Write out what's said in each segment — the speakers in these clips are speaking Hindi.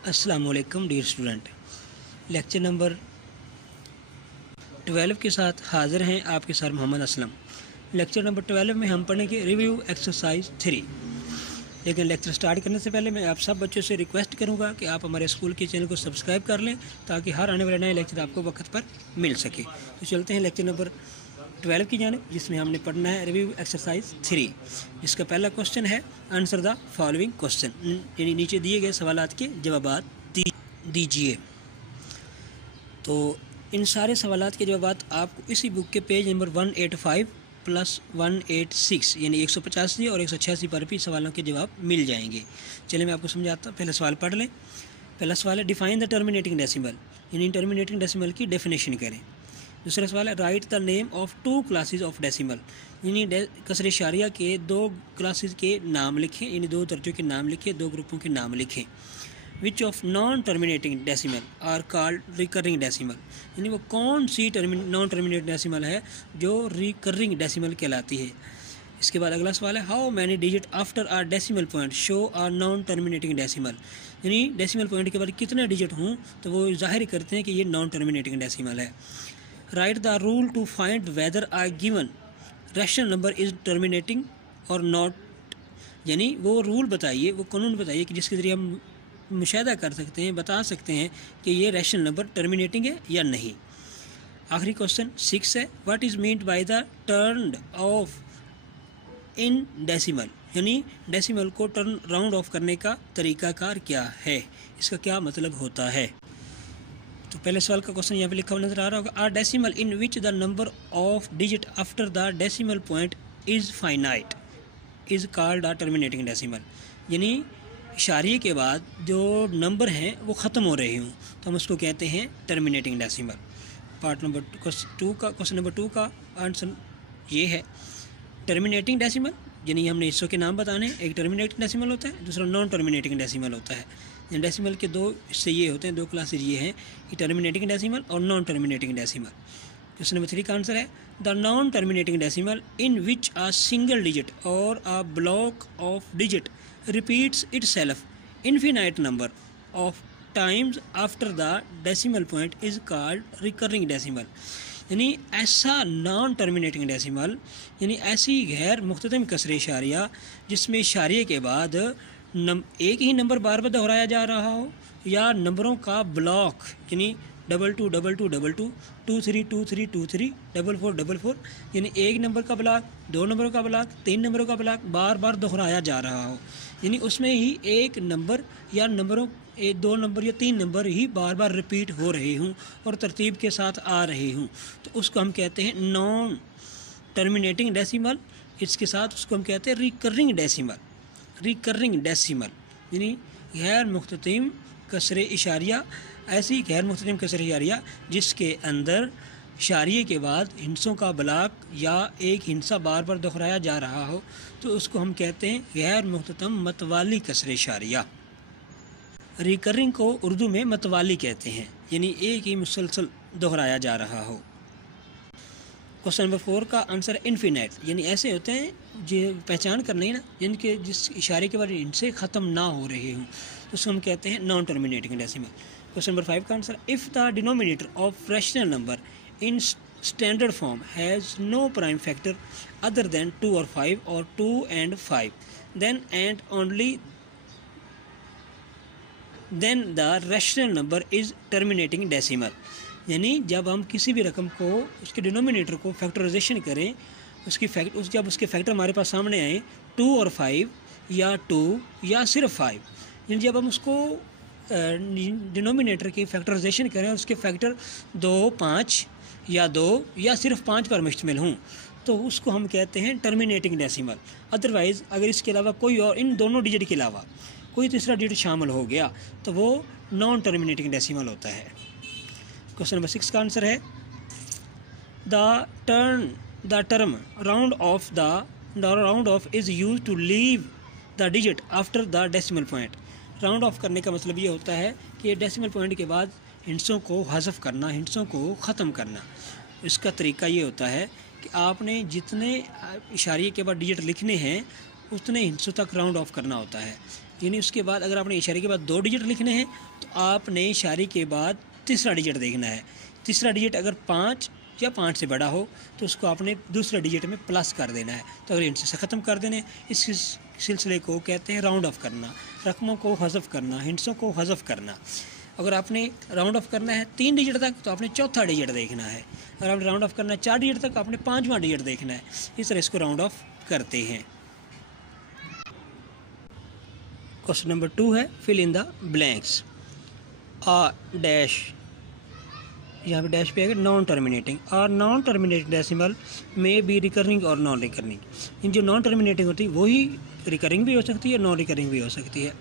अस्सलामुअलैकुम डियर स्टूडेंट, लेक्चर नंबर 12 के साथ हाज़िर हैं आपके sir Mohammad Aslam. Lecture number 12 में हम पढ़ेंगे रिव्यू एक्सरसाइज 3। लेकिन लेक्चर स्टार्ट करने से पहले मैं आप सब बच्चों से रिक्वेस्ट करूंगा कि आप हमारे स्कूल के चैनल को सब्सक्राइब कर लें ताकि हर आने वाले नए लेक्चर आपको वक्त पर मिल सके। तो चलते हैं लेक्चर नंबर 12 की जानिब, जिसमें हमने पढ़ना है रिव्यू एक्सरसाइज 3, जिसका पहला क्वेश्चन है आंसर द फॉलोइंग क्वेश्चन, यानी नीचे दिए गए सवालात के जवाब दीजिए। तो इन सारे सवालात के जवाब आपको इसी बुक के पेज नंबर 185 प्लस 186 यानी 185 और 186 पर भी सवालों के जवाब मिल जाएंगे। चलिए मैं आपको समझाता हूँ। पहला सवाल पढ़ लें। पहला सवाल है डिफाइन द टर्मिनेटिंग डेसिमल, यानी टर्मिनेटिंग डेसिमल की डेफिनेशन करें। दूसरा सवाल है right the name of 2 classes of decimal, यानी कसर इशारिया के 2 क्लासेस के नाम लिखें, यानी 2 दर्जों के नाम लिखें, 2 ग्रुपों के नाम लिखें। Which of non terminating decimal are called recurring decimal, यानी वो कौन सी नॉन टर्मिनेटिंग डेसिमल है जो रिकरिंग डेसिमल कहलाती है। इसके बाद अगला सवाल है how many digit after are decimal point show are non terminating decimal, यानी डेसिमल पॉइंट के बाद कितने डिजिट हों तो वो जाहिर करते हैं कि ये नॉन टर्मिनेटिंग डेसिमल है। Right the rule to find whether are given rational number is terminating और नॉट, यानी वो रूल बताइए, वो कानून बताइए कि जिसके ज़रिए हम मुशाहिदा कर सकते हैं, बता सकते हैं कि ये रैशनल नंबर टर्मिनेटिंग है या नहीं। आखिरी क्वेश्चन 6 है what is meant by the turn off in decimal, यानी डेसिमल को टर्न राउंड ऑफ करने का तरीकाकार क्या है, इसका क्या मतलब होता है। तो पहले सवाल का क्वेश्चन यहाँ पे लिखा हुआ नजर आ रहा होगा। Are decimal in which the number of digit after the decimal point is finite is called the terminating decimal, यानी इशारिये के बाद जो नंबर हैं वो ख़त्म हो रहे हों तो हम उसको कहते हैं टर्मिनेटिंग डेसिमल। पार्ट नंबर 2 का क्वेश्चन नंबर 2 का आंसर ये है टर्मिनेटिंग डेसिमल, यानी हमने हिस्सों के नाम बताने हैं। एक टर्मिनेटिंग डेसिमल होता है, दूसरा नॉन टर्मिनेटिंग डेसिमल होता है। डेसिमल के 2 हिस्से ये होते हैं, 2 क्लासेज ये हैं कि टर्मिनेटिंग डेसिमल और non terminating decimal. Question number 3 का आंसर है the non terminating decimal in which a single digit और a block of digit repeats itself infinite number of times after the decimal point is called recurring decimal, यानी ऐसा नॉन टर्मिनेटिंग डेसिमल, यानी ऐसी गैर मुख्ततम कसर इशारिया जिसमें इशारिये के बाद एक ही नंबर बार बार दोहराया जा रहा हो, या नंबरों का ब्लॉक, यानी 22 22 22 23 23 23 44 44, यानी एक नंबर का ब्लॉक, 2 नंबरों का ब्लॉक, 3 नंबरों का ब्लॉक बार बार दोहराया जा रहा हो, यानी उसमें ही एक नंबर या नंबरों 2 नंबर या 3 नंबर ही बार बार रिपीट हो रहे हों और तरतीब के साथ आ रहे हों, तो उसको हम कहते हैं नॉन टर्मिनेटिंग डेसिमल। इसके साथ उसको हम कहते हैं रिकरिंग डेसिमल। रिकरिंग डेसिमल यानी गैर मुख्ततिम कसर इशारिया, ऐसी गैर मुख्ततिम कसर इशारिया जिसके अंदर इशारिये के बाद हिंसों का ब्लॉक या एक हिंसा बार बार दोहराया जा रहा हो, तो उसको हम कहते हैं गैर मुख्ततम मतवाली कसर इशारिया। रिकरिंग को उर्दू में मतवाली कहते हैं, यानी एक ही मुसलसल दोहराया जा रहा हो। क्वेश्चन नंबर 4 का आंसर है इन्फिनाइट, यानी ऐसे होते हैं जो पहचान करनी है ना, जिनके जिस इशारे के बाद इनसे ख़त्म ना हो रहे हों, तो उसको हम कहते हैं non terminating decimal. Question number 5 का answer if the denominator of rational number in standard form has no prime factor other than 2 or 5 or 2 and 5 then and only then the rational number is terminating decimal, यानी जब हम किसी भी रकम को उसके डिनोमिनेटर को फैक्टराइजेशन करें, जब उसके फैक्टर हमारे पास सामने आए 2 और 5 या 2 या सिर्फ 5, यानी जब हम उसको डिनोमिनेटर की फैक्टराइजेशन करें और उसके फैक्टर 2 5 या 2 या सिर्फ 5 पर मुश्तमिल हों, तो उसको हम कहते हैं टर्मिनेटिंग डेसिमल। अदरवाइज़ अगर इसके अलावा कोई और इन दोनों डिजिट के अलावा कोई तीसरा डिजिट शामिल हो गया तो वो नॉन टर्मिनेटिंग डेसिमल होता है। क्वेश्चन नंबर 6 का आंसर है the term round off is use to leave the digit after the decimal point. Round off करने का मतलब ये होता है कि डेसिमल पॉइंट के बाद हिंसों को हज़फ करना, हिंसों को ख़त्म करना। इसका तरीका ये होता है कि आपने जितने इशारिये के बाद डिजिट लिखने हैं उतने हिस्सों तक राउंड ऑफ करना होता है। यानी उसके बाद अगर आपने इशारे के बाद 2 डिजिट लिखने हैं तो आपने इशारे के बाद तीसरा डिजिट देखना है। तीसरा डिजिट अगर 5 या 5 से बड़ा हो तो उसको आपने दूसरे डिजिट में प्लस कर देना है। तो अगर इनसे ख़त्म कर देने, इस सिलसिले को कहते हैं राउंड ऑफ करना, रकमों को हज़फ करना, हिंट्सों को हज़फ करना। अगर आपने राउंड ऑफ करना है 3 डिजिट तक तो आपने चौथा डिजिट देखना है। अगर आपने राउंड ऑफ करना है 4 डिजिट तक आपने 5वां डिजिट देखना है। इस तरह इसको राउंड ऑफ करते हैं। क्वेश्चन नंबर 2 है फिल इन द ब्लैंक्स। आ डैश, यहाँ पे डैश पे आएगा नॉन टर्मिनेटिंग। और नॉन टर्मिनेटिंग डेसिमल में बी रिकरिंग और नॉन रिकरिंग। इन जो नॉन टर्मिनेटिंग होती है वही रिकरिंग भी हो सकती है, नॉन रिकरिंग भी हो सकती है।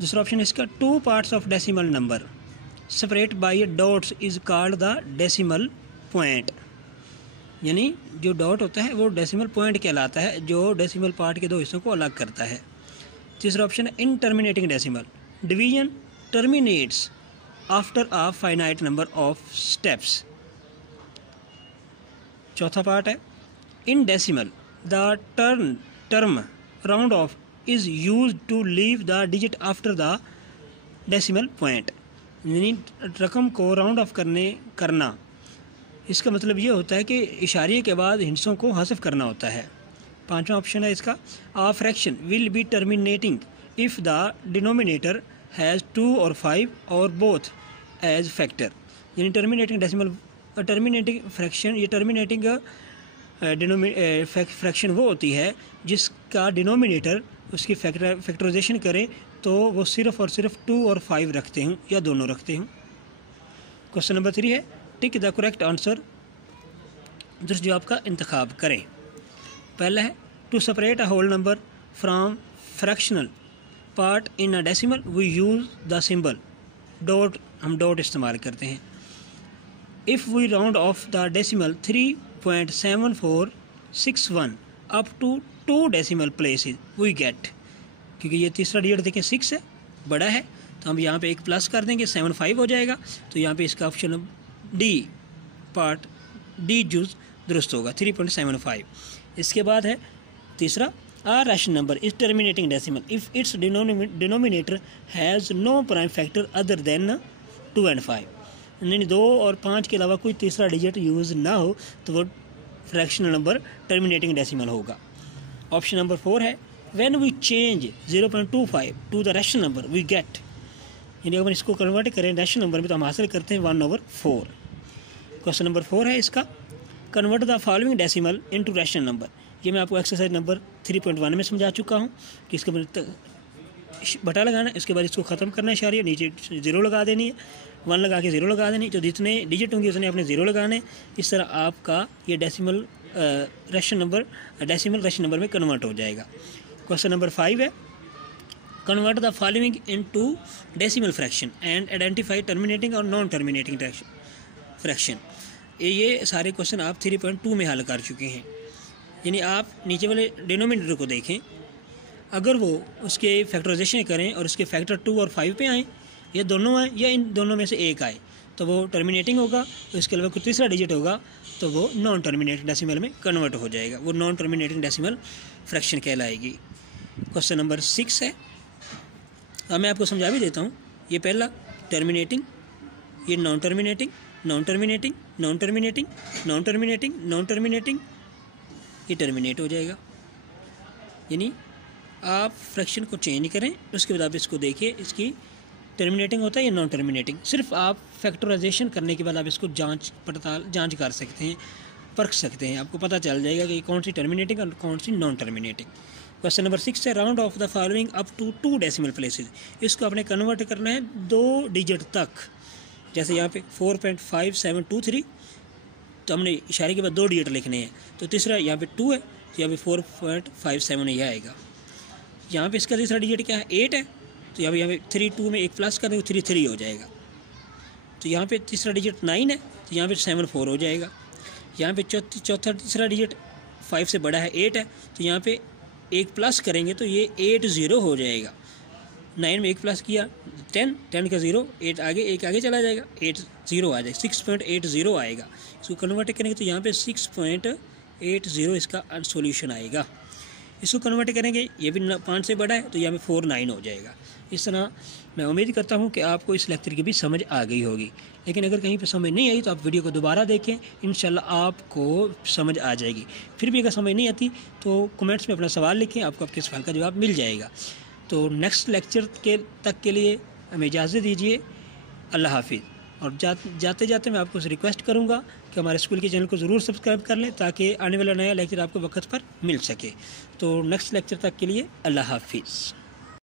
दूसरा ऑप्शन है इसका 2 parts of decimal number separate by dots is called the decimal point. यानी जो डॉट होता है वो डेसिमल पॉइंट कहलाता है, जो डेसिमल पार्ट के 2 हिस्सों को अलग करता है। तीसरा ऑप्शन है interminating decimal. Division terminates after a finite number of steps. चौथा पार्ट है in decimal the term round off is used to leave the digit after the decimal point। यानी रकम को राउंड ऑफ करना इसका मतलब ये होता है कि इशारे के बाद हिंट्सों को हज़फ करना होता है। 5वां ऑप्शन है इसका आ fraction will be terminating if the denominator has 2 और 5 और बोथ एज फैक्टर। यानी टर्मिनेटिंग डेसिमल, टर्मिनेटिंग फ्रैक्शन, ये टर्मिनेटिंग फ्रैक्शन वो होती है जिसका डिनोमिनेटर उसकी फैक्टराइजेशन करें तो वो सिर्फ़ और सिर्फ 2 और 5 रखते हूँ या दोनों रखते हूँ। क्वेश्चन नंबर 3 है टिक द करेक्ट आंसर, जिस जवाब का इंतखाब करें। पहला है to separate a whole number from fractional part in a decimal we use the symbol dot. हम डॉट इस्तेमाल करते हैं। If we round off the decimal 3.7461 up to 2 decimal places we get. क्योंकि ये तीसरा डिजिट देखें 6 है, बड़ा है, तो हम यहाँ पे एक प्लस कर देंगे 75 हो जाएगा। तो यहाँ पे इसका ऑप्शन डी पार्ट डी जूस दुरुस्त होगा 3.75। इसके बाद है तीसरा आ rational number is terminating decimal if its denominator has no prime factor other than 2 and 5। यानी 2 और 5 के अलावा कोई तीसरा डिजिट यूज़ ना हो तो वो फ्रैक्शनल नंबर टर्मिनेटिंग डेसिमल होगा। ऑप्शन नंबर 4 है when we change 0.25 to the rational number we get. यानी अगर इसको कन्वर्ट करें रैशनल नंबर में तो हम हासिल करते हैं 1/4। क्वेश्चन नंबर 4 है इसका convert the following decimal into rational number. ये मैं आपको एक्सरसाइज नंबर 3.1 में समझा चुका हूँ कि इसके बटा लगाना है, इसके बाद इसको ख़त्म करना है, इशारे नीचे 0 लगा देनी है, 1 लगा के 0 लगा देनी, तो जितने डिजिट होंगे उतने आपने 0 लगाने। इस तरह आपका ये डेसिमल रैशनल नंबर में कन्वर्ट हो जाएगा। क्वेश्चन नंबर 5 है convert the following into decimal fraction and identify terminating और नॉन टर्मिनेटिंग फ्रैक्शन। ये सारे क्वेश्चन आप 3.2 में हल कर चुके हैं। यानी आप नीचे वाले डिनोमिनेटर को देखें, अगर वो उसके फैक्टराइजेशन करें और उसके फैक्टर 2 और 5 पे आएँ, या दोनों आए या इन दोनों में से एक आए, तो वो टर्मिनेटिंग होगा। तो इसके अलावा कोई तीसरा डिजिट होगा तो वो नॉन टर्मिनेटिंग डेसिमल में कन्वर्ट हो जाएगा, वो नॉन टर्मिनेटिंग डेसिमल फ्रैक्शन कहलाएगी। क्वेश्चन नंबर 6 है, अब मैं आपको समझा भी देता हूँ। ये पहला टर्मिनेटिंग, ये non terminating, non terminating, non terminating, non terminating, non terminating, ये टर्मिनेट हो जाएगा। यानी आप फ्रैक्शन को चेंज करें, उसके बाद आप इसको देखिए, इसकी टर्मिनेटिंग होता है या नॉन टर्मिनेटिंग। सिर्फ आप फैक्टराइजेशन करने के बाद आप इसको जांच कर सकते हैं, परख सकते हैं, आपको पता चल जाएगा कि कौन सी टर्मिनेटिंग और कौन सी नॉन टर्मिनेटिंग। क्वेश्चन नंबर 6 है round off the following up to 2 decimal places. इसको आपने कन्वर्ट करना है 2 डिजिट तक। जैसे यहाँ पे 4.5723, तो हमने इशारे के बाद 2 डिजिट लिखने हैं, तो तीसरा यहाँ पे 2 है तो यहाँ पे 4.57 ये आएगा। यहाँ पे इसका तीसरा डिजिट क्या है 8 है, तो यहाँ पे 3 2 में एक प्लस कर देंगे 3 3 हो जाएगा। तो यहाँ पे तीसरा डिजिट 9 है तो यहाँ पे 7 4 हो जाएगा। यहाँ पे चौथा तीसरा डिजिट 5 से बड़ा है 8 है, तो यहाँ पे एक प्लस करेंगे तो ये 8 0 हो जाएगा। 9 में एक प्लस किया 10 का 0, 8 आगे एक आगे चला जाएगा, 8 0 आ जाएगा, 6.80 आएगा। इसको कन्वर्ट करेंगे तो यहाँ पे 6.80 इसका सॉल्यूशन आएगा। इसको कन्वर्ट करेंगे, ये भी 5 से बड़ा है तो यहाँ पे 4 9 हो जाएगा। इस तरह मैं उम्मीद करता हूँ कि आपको इस लेक्चर की भी समझ आ गई होगी। लेकिन अगर कहीं पे समझ नहीं आई तो आप वीडियो को दोबारा देखें, इंशाल्लाह आपको समझ आ जाएगी। फिर भी अगर समझ नहीं आती तो कमेंट्स में अपना सवाल लिखें, आपको आपके सवाल का जवाब मिल जाएगा। तो नेक्स्ट लेक्चर तक के लिए हमें इजाज़त दीजिए। अल्लाह हाफिज़। और जाते जाते मैं आपको रिक्वेस्ट करूंगा कि हमारे स्कूल के चैनल को ज़रूर सब्सक्राइब कर लें ताकि आने वाला नया लेक्चर आपको वक्त पर मिल सके। तो नेक्स्ट लेक्चर तक के लिए अल्लाह हाफिज़।